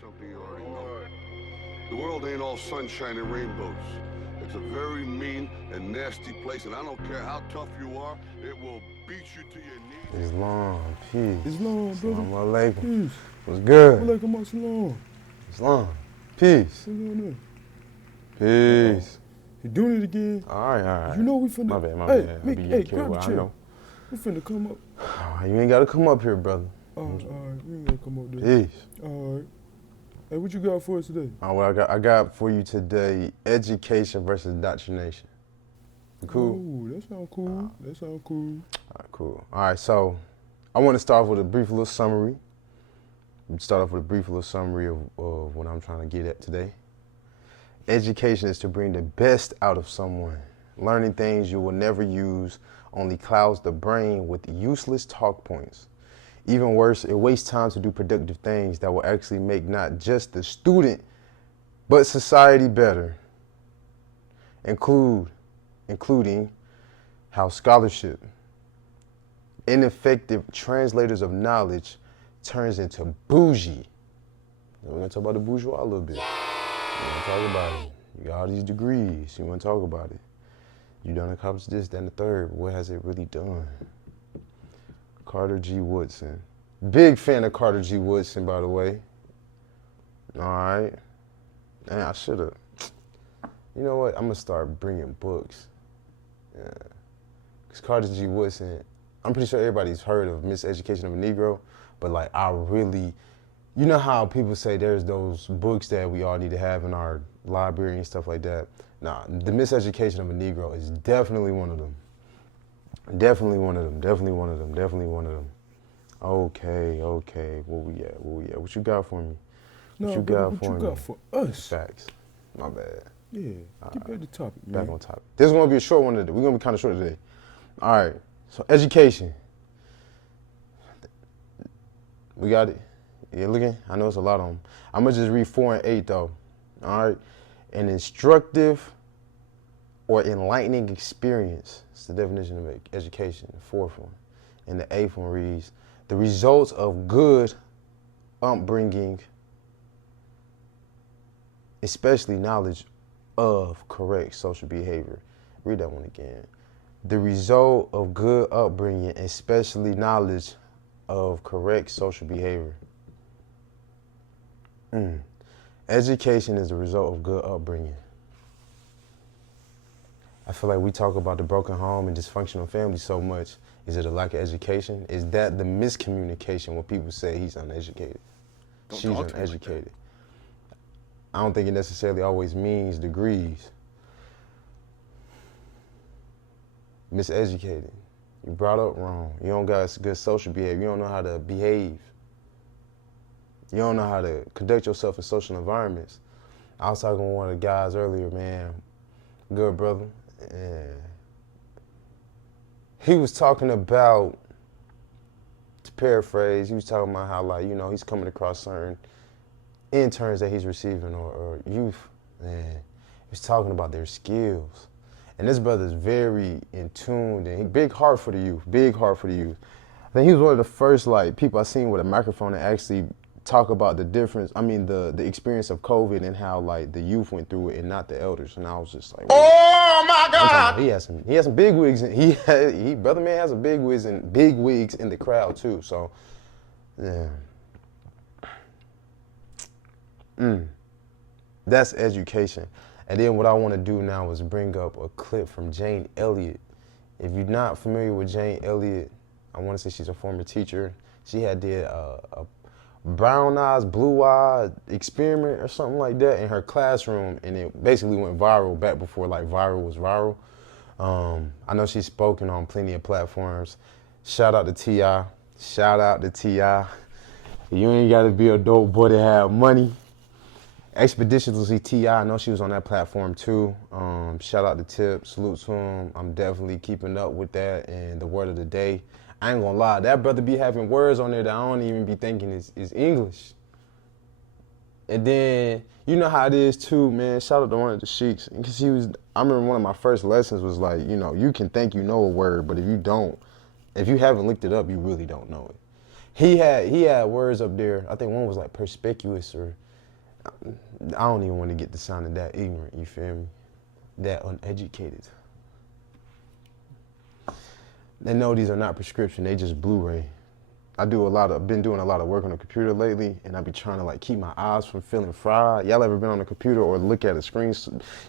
something you already know. The world ain't all sunshine and rainbows. It's a very mean and nasty place, and I don't care how tough you are, it will beat you to your knees. Islam, peace. Islam, brother. Assalamu alaikum. Peace. What's good? Walaikum assalam. Islam, peace. What's going on? Peace. He doing it again. All right. You know we finna. My bad. Hey, I Mick, be hey, getting grab carried a away, I chair. know. We finna come up. You ain't gotta come up here, brother. All right, we ain't gonna come up there. Peace. All right. Hey, what you got for us today? Well, I got for you today education versus indoctrination. You cool? Oh, that sound cool. That sound cool. All right, cool. All right, so I want to start off with a brief little summary. Start off with a brief little summary of what I'm trying to get at today. Education is to bring the best out of someone. Learning things you will never use only clouds the brain with useless talk points. Even worse, it wastes time to do productive things that will actually make not just the student, but society better. Including how scholarship, ineffective translators of knowledge, turns into bougie. We're gonna talk about the bourgeois a little bit. You wanna talk about it. You got all these degrees, you wanna talk about it. You done accomplished this, that, and the third, but what has it really done? Carter G. Woodson. Big fan of Carter G. Woodson, by the way. All right. And I should have. You know what? I'm going to start bringing books. Yeah. Because Carter G. Woodson, I'm pretty sure everybody's heard of Miseducation of a Negro, but like I really, you know how people say there's those books that we all need to have in our library and stuff like that? Nah, The Miseducation of a Negro is definitely one of them. Definitely one of them. Okay. Where we at? What you got for me? What you got for us? Facts. My bad. Yeah, get back to topic, man. Back on topic. This is going to be a short one today. We're going to be kind of short today. All right. So education. We got it? You looking? I know it's a lot of them. I'm going to just read 4 and 8, though. All right. An instructive or enlightening experience. It's the definition of education, the fourth one. And the 8th one reads, the results of good upbringing, especially knowledge of correct social behavior. Read that one again. The result of good upbringing, especially knowledge of correct social behavior. Education is the result of good upbringing. I feel like we talk about the broken home and dysfunctional family so much. Is it a lack of education? Is that the miscommunication when people say he's uneducated? She's uneducated. I don't think it necessarily always means degrees. Miseducated. You brought up wrong. You don't got good social behavior. You don't know how to behave. You don't know how to conduct yourself in social environments. I was talking with one of the guys earlier, man. Good brother. And he was talking about, to paraphrase, he was talking about how, like, you know, he's coming across certain interns that he's receiving or youth, and he was talking about their skills. And this brother's very in tune and big heart for the youth. I think he was one of the first like people I seen with a microphone to actually talk about the difference. I mean the experience of COVID and how like the youth went through it and not the elders. And I was just like, oh my God! He has some big wigs. He brother man has some big wigs in the crowd too. So yeah. That's education. And then what I want to do now is bring up a clip from Jane Elliott. If you're not familiar with Jane Elliott, I want to say she's a former teacher. She had did a brown eyes, blue eye experiment or something like that in her classroom, and it basically went viral back before like viral was viral. I know she's spoken on plenty of platforms. Shout out to T.I. You ain't got to be a dope boy to have money. Expeditiously T.I. know she was on that platform too. Shout out to Tip, salute to him. I'm definitely keeping up with that and the word of the day. I ain't gonna lie, that brother be having words on there that I don't even be thinking is English. And then, you know how it is too, man. Shout out to one of the sheiks. Because I remember one of my first lessons was like, you know, you can think you know a word, but if you haven't looked it up, you really don't know it. He had words up there. I think one was like perspicuous, or I don't even want to get the sound of that ignorant. You feel me? That uneducated. They know these are not prescription. They just Blu-ray. I've been doing a lot of work on the computer lately, and I be trying to like keep my eyes from feeling fried. Y'all ever been on the computer or look at a screen?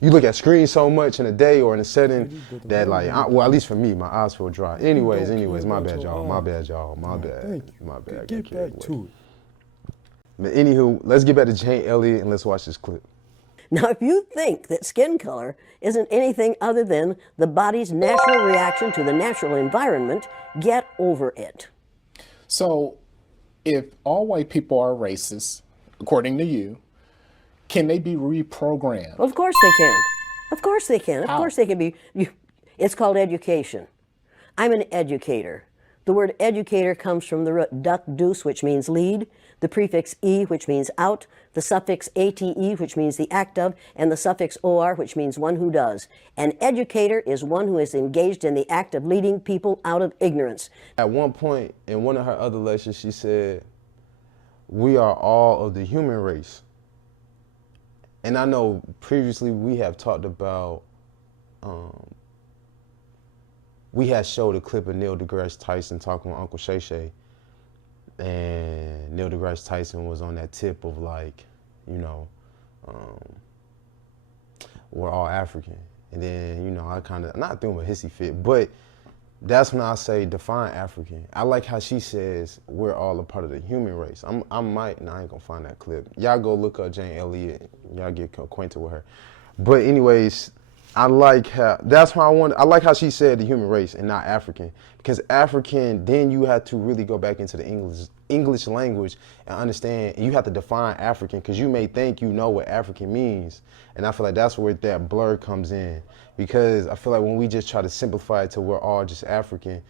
You look at screens so much in a day or in a setting that like, well, at least for me, my eyes feel dry. Anyways, my bad, y'all. My bad. Get back to it. But anywho, let's get back to Jane Elliott and let's watch this clip. Now, if you think that skin color isn't anything other than the body's natural reaction to the natural environment, get over it. So, if all white people are racist, according to you, can they be reprogrammed? Of course they can. Of course they can. Of course they can be. It's called education. I'm an educator. The word educator comes from the root duc dus, which means lead, the prefix e, which means out, the suffix ate, which means the act of, and the suffix or, which means one who does. An educator is one who is engaged in the act of leading people out of ignorance. At one point in one of her other lectures, she said, we are all of the human race. And I know previously we have talked about, we had showed a clip of Neil deGrasse Tyson talking with Uncle Shay Shay. And Neil deGrasse Tyson was on that tip of like, you know, we're all African. And then, you know, I kind of, not doing a hissy fit, but that's when I say define African. I like how she says we're all a part of the human race. I ain't gonna find that clip. Y'all go look up Jane Elliott. Y'all get acquainted with her. But anyways, I like how, I like how she said the human race and not African. Because African, then you have to really go back into the English language and understand, and you have to define African, because you may think you know what African means. And I feel like that's where that blur comes in. Because I feel like when we just try to simplify it to we're all just African,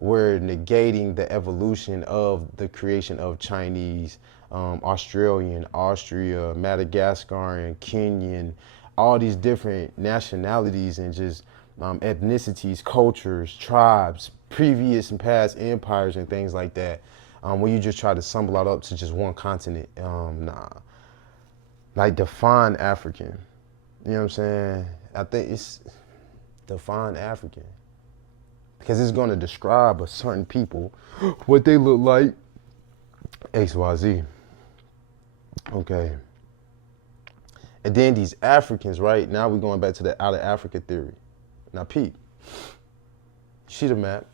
we're negating the evolution of the creation of Chinese, Australian, Austria, Madagascarian, Kenyan, all these different nationalities and just ethnicities, cultures, tribes, previous and past empires and things like that. When you just try to sum it up to just one continent, nah. Like define African. You know what I'm saying? I think it's define African. Because it's going to describe a certain people, what they look like, XYZ. Okay. And then these Africans, right? Now we're going back to the out of Africa theory. Now, Pete, see the map.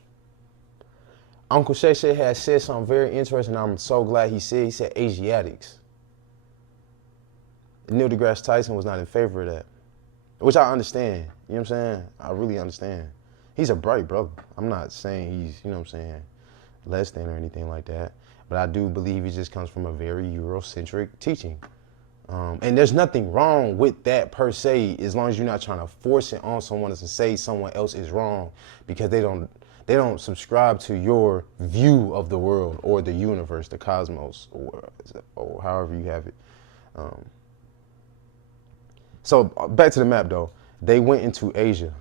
Uncle Shay Shay had said something very interesting. I'm so glad he said Asiatics. Neil deGrasse Tyson was not in favor of that, which I understand. You know what I'm saying? I really understand. He's a bright brother. I'm not saying he's, you know what I'm saying, less than or anything like that. But I do believe he just comes from a very Eurocentric teaching. And there's nothing wrong with that per se, as long as you're not trying to force it on someone else and say someone else is wrong because they don't subscribe to your view of the world or the universe, the cosmos, or however you have it. So back to the map though. They went into Asia.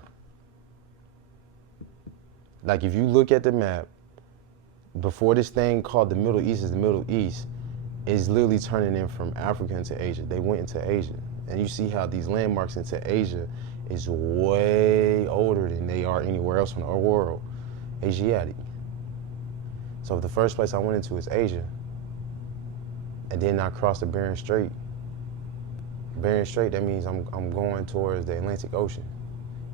Like if you look at the map, before this thing called the Middle East is the Middle East, is literally turning in from Africa into Asia. They went into Asia. And you see how these landmarks into Asia is way older than they are anywhere else in the world. Asiatic. So the first place I went into is Asia. And then I crossed the Bering Strait. Bering Strait, that means I'm going towards the Atlantic Ocean.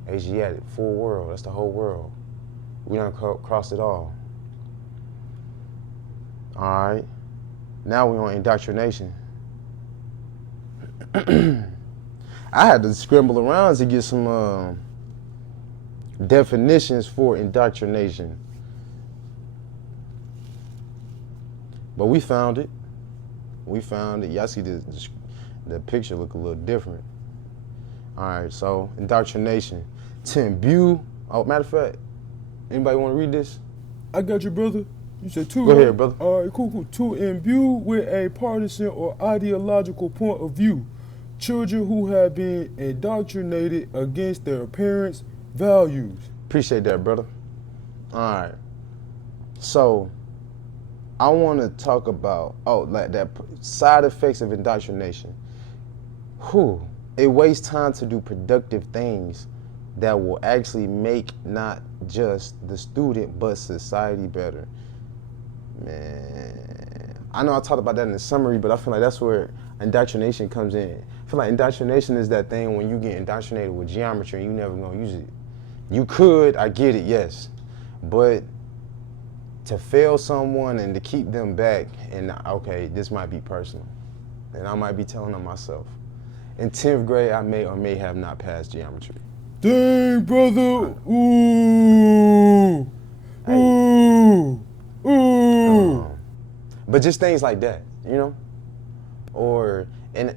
Asiatic, full world, that's the whole world. We done crossed it all. All right. Now we're on indoctrination. I had to scramble around to get some definitions for indoctrination. But we found it. We found it. Y'all see the picture look a little different. All right, so indoctrination. To imbue, oh, matter of fact, anybody want to read this? I got you, brother. You said two. Go ahead, brother. All right, cool. To imbue with a partisan or ideological point of view, children who have been indoctrinated against their parents' values. Appreciate that, brother. All right. So, I want to talk about, like that side effects of indoctrination. It wastes time to do productive things that will actually make not just the student, but society better. Man, I know I talked about that in the summary, but I feel like that's where indoctrination comes in. I feel like indoctrination is that thing when you get indoctrinated with geometry and you never gonna use it. You could, I get it, yes, but to fail someone and to keep them back, and okay, this might be personal, and I might be telling them myself. In 10th grade, I may or may have not passed geometry. Dang, brother. Ooh. Ooh. Ooh. But just things like that, you know? Or, and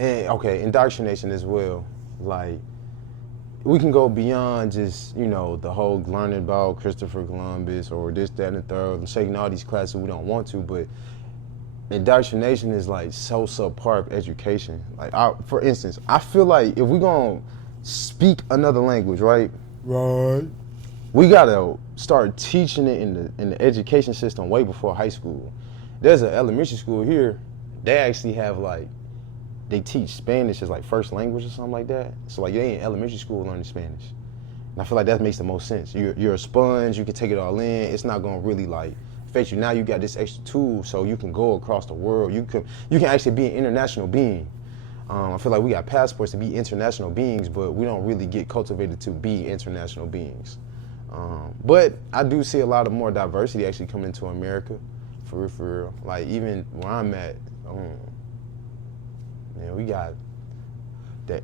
okay, indoctrination as well. Like, we can go beyond just, you know, the whole learning about Christopher Columbus or this, that, and the third, and taking all these classes we don't want to, but indoctrination is like so subpar of education. Like, for instance, I feel like if we're gonna speak another language, right? Right. We gotta start teaching it in the education system way before high school. There's an elementary school here, they actually have like, they teach Spanish as like first language or something like that. So like they in elementary school learning Spanish. And I feel like that makes the most sense. You're a sponge, you can take it all in. It's not gonna really like affect you. Now you got this extra tool so you can go across the world. You can actually be an international being. I feel like we got passports to be international beings, but we don't really get cultivated to be international beings. But I do see a lot of more diversity actually coming into America, for real. Like even where I'm at, we got that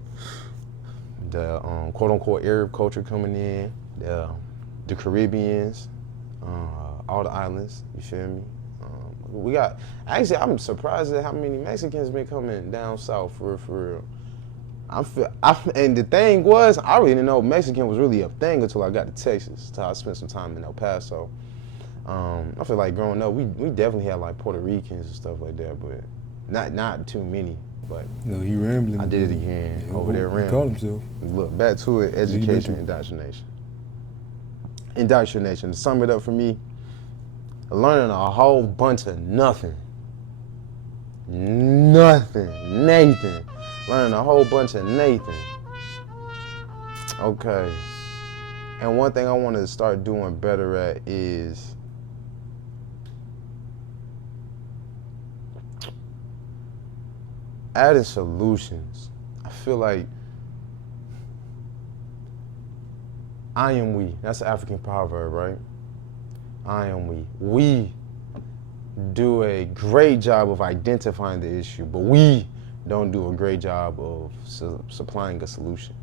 the quote unquote Arab culture coming in, the Caribbeans, all the islands. You feel me? We got actually. I'm surprised at how many Mexicans been coming down south for real. And the thing was, I really didn't know Mexican was really a thing until I got to Texas. Until I spent some time in El Paso. I feel like growing up, we definitely had like Puerto Ricans and stuff like that, but not too many. But no, he rambling. I did it again over there rambling. He called himself. Look, back to it, education, indoctrination. Indoctrination, to sum it up for me, learning a whole bunch of nothing. Nathan. Learning a whole bunch of Nathan. Okay. And one thing I want to start doing better at is adding solutions. I feel like I am we. That's an African proverb, right? I am we. We do a great job of identifying the issue, but we don't do a great job of supplying a solution.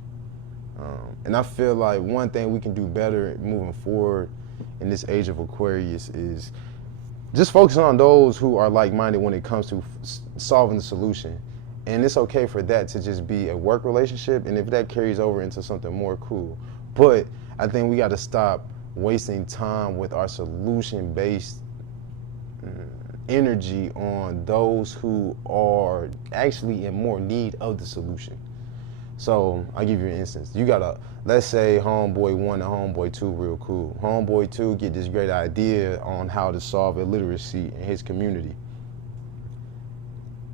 And I feel like one thing we can do better moving forward in this age of Aquarius is just focusing on those who are like-minded when it comes to solving the solution. And it's okay for that to just be a work relationship, and if that carries over into something more, cool. But I think we got to stop wasting time with our solution-based energy on those who are actually in more need of the solution. So I'll give you an instance. You got let's say homeboy 1 and homeboy 2 real cool. Homeboy 2 get this great idea on how to solve illiteracy in his community.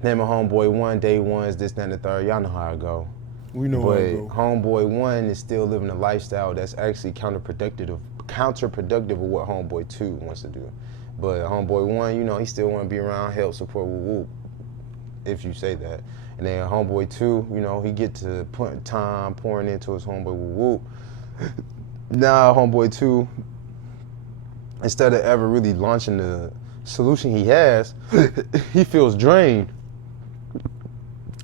Name of homeboy 1, day 1 is this, that, and the third. Y'all know how it go. We know how it go. Homeboy 1 is still living a lifestyle that's actually counterproductive of what homeboy 2 wants to do. But homeboy 1, he still want to be around, help, support, woo-woo, if you say that. And then homeboy 2, he get to put time pouring into his homeboy, woo-woo. Now homeboy 2, instead of ever really launching the solution he has, he feels drained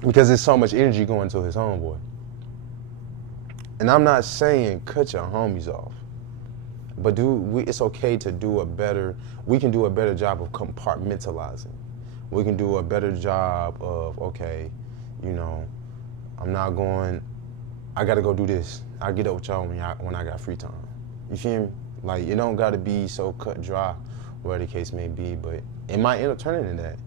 because there's so much energy going to his homeboy. And I'm not saying cut your homies off, but it's okay to we can do a better job of compartmentalizing. We can do a better job of, okay, I gotta go do this. I'll get up with y'all when I got free time. You feel me? Like, it don't gotta be so cut dry, whatever the case may be, but it might end up turning into that.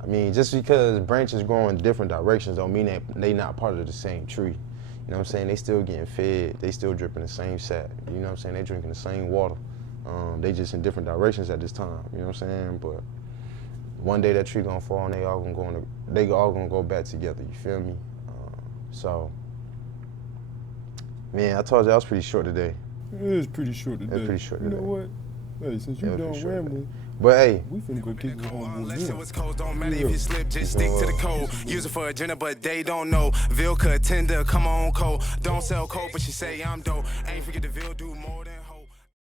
I mean, just because branches grow in different directions don't mean that they not part of the same tree. You know what I'm saying? They still getting fed. They still dripping the same sap. You know what I'm saying? They drinking the same water. They just in different directions at this time. You know what I'm saying? But one day that tree gonna fall and they all gonna go back together. You feel me? So, man, I told you I was pretty short today. It is pretty short today. It's pretty short today. You know what? Hey, since you done rambling, but hey, we finna go kick it home. Don't matter if you slip, just stick to the code. Use it for agenda, but they don't know. Vilka tender, come on, cold. Don't sell cold, but she say I'm dope. Ain't forget the Vil do more than.